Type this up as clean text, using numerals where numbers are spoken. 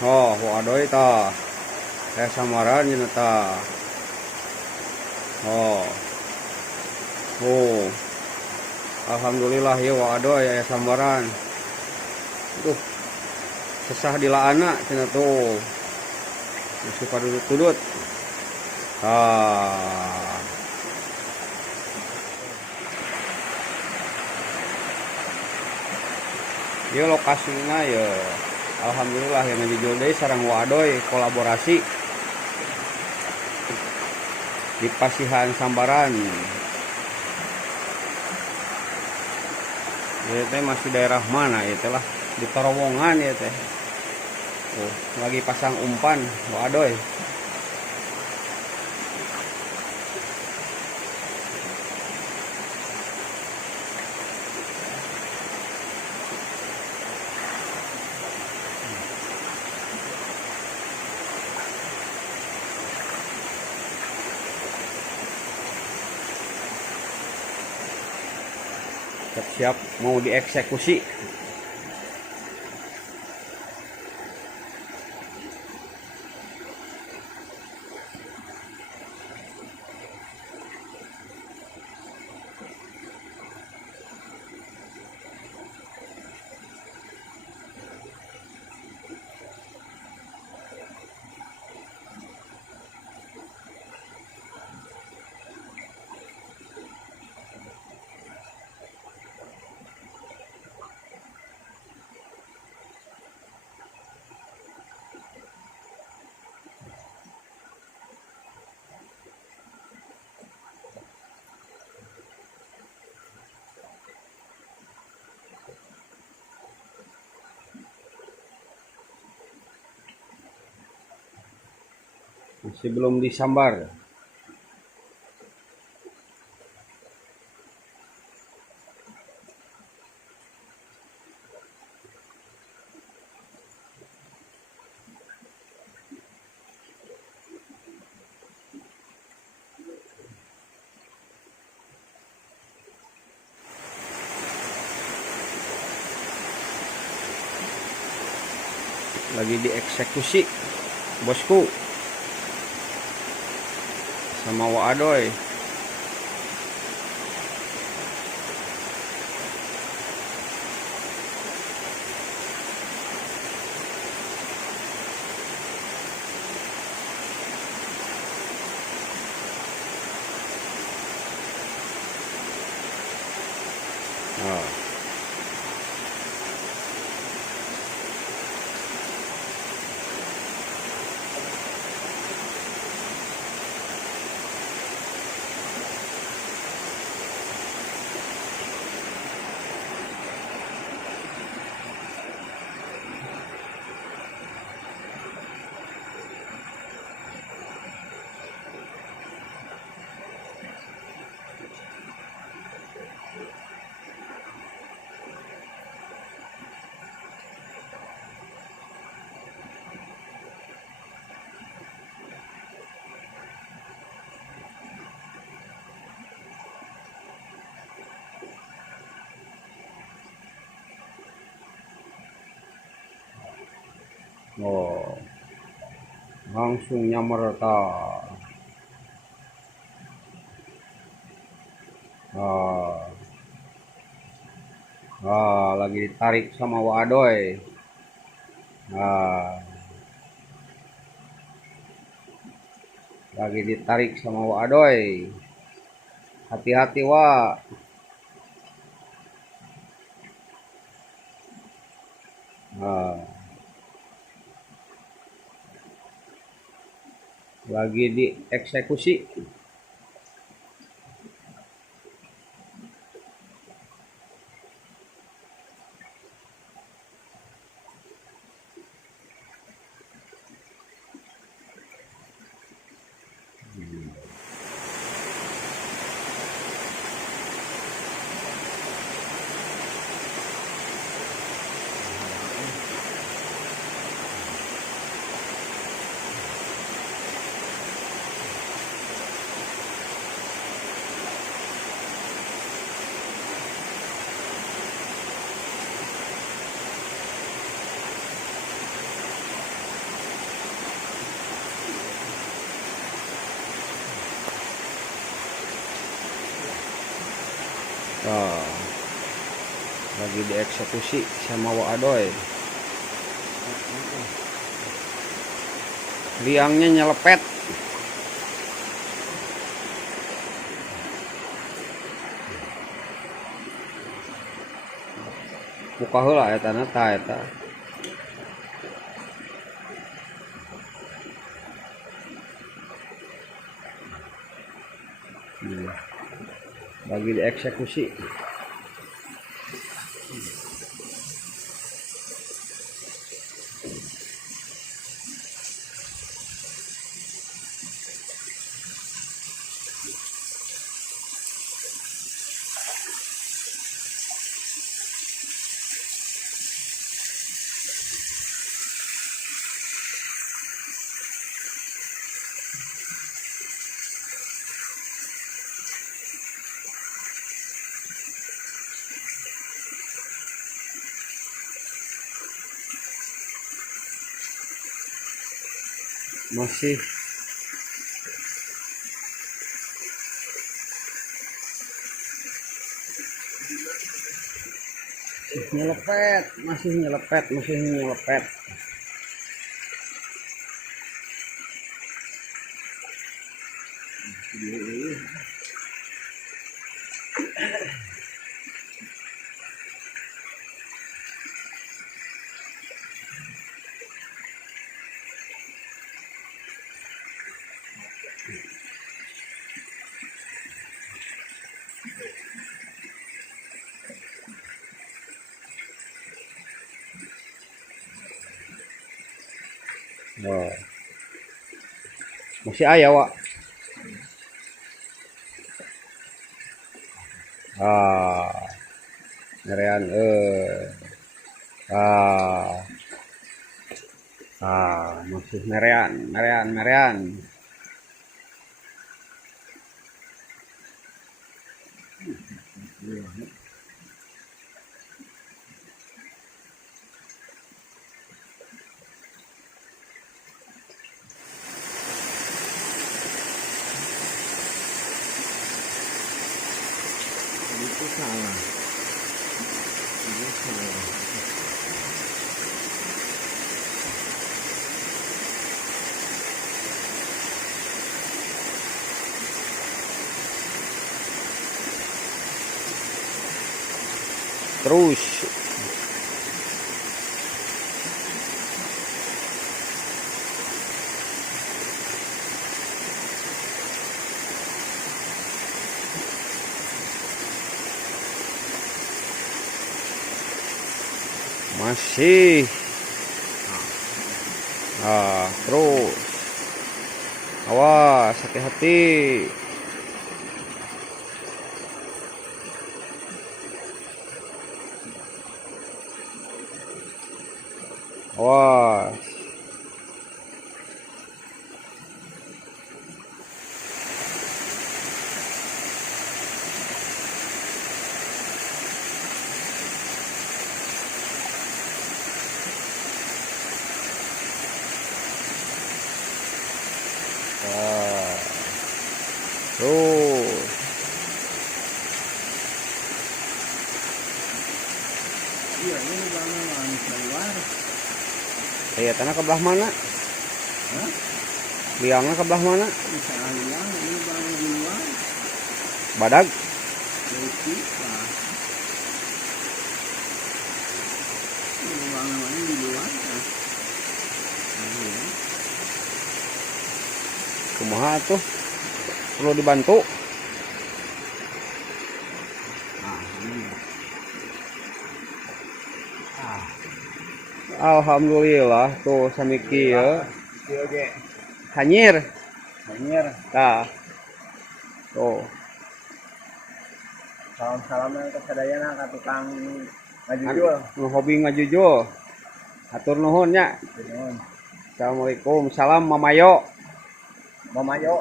Oh, wadoy ta. Samaran yun ta. Oh. Oh. Alhamdulillah ya wadoy samaran. Duh. Sesah di laana cenah tuh. Masih padudut-tudut. Ya lokasinya ya alhamdulillah yang ngajujul deui sareng wadoy kolaborasi di Pasihan Sambaran. Ya teh masih daerah mana ya teh lah, di terowongan ya teh. Oh, lagi pasang umpan wadoy. Siap mau dieksekusi. Masih belum disambar. Lagi dieksekusi bosku sama wadoy. Oh. Oh, langsung nyamar ta. Ah, lagi ditarik sama wadoy. Ah, lagi ditarik sama wadoy. Hati-hati wa. Ah, lagi dieksekusi. Oh, lagi dieksekusi sama Wa Adoy. Liangnya nyelepet. Buka heula eta nata eta. Lagi dieksekusi. Masih nyelepet, masih nyelepet. Oh. Masih aya, Wak. Ngerean masih merean. Itu salah. Terus masih terus awas, hati-hati. Awas. Terus Iya, ini bangunan keluar. tanah ke belah mana? Hah? Liangnya ke belah mana? Bisa hilang, ini bangun di luar. Badag. Besi, lah. Ini bangunan di luar. Nah. Iya. Kumaha tuh? Perlu dibantu. Ini. Alhamdulillah tuh samiki ya. Iya, Ge. Hanyir. Banyer. Tah. Tuh. Salam-salaman ke sadayana ka tukang ngajujul. Nu hobi ngajujul. Atur nuhun nya. Nuhun. Assalamualaikum. Salam Mamayo. Mamayo.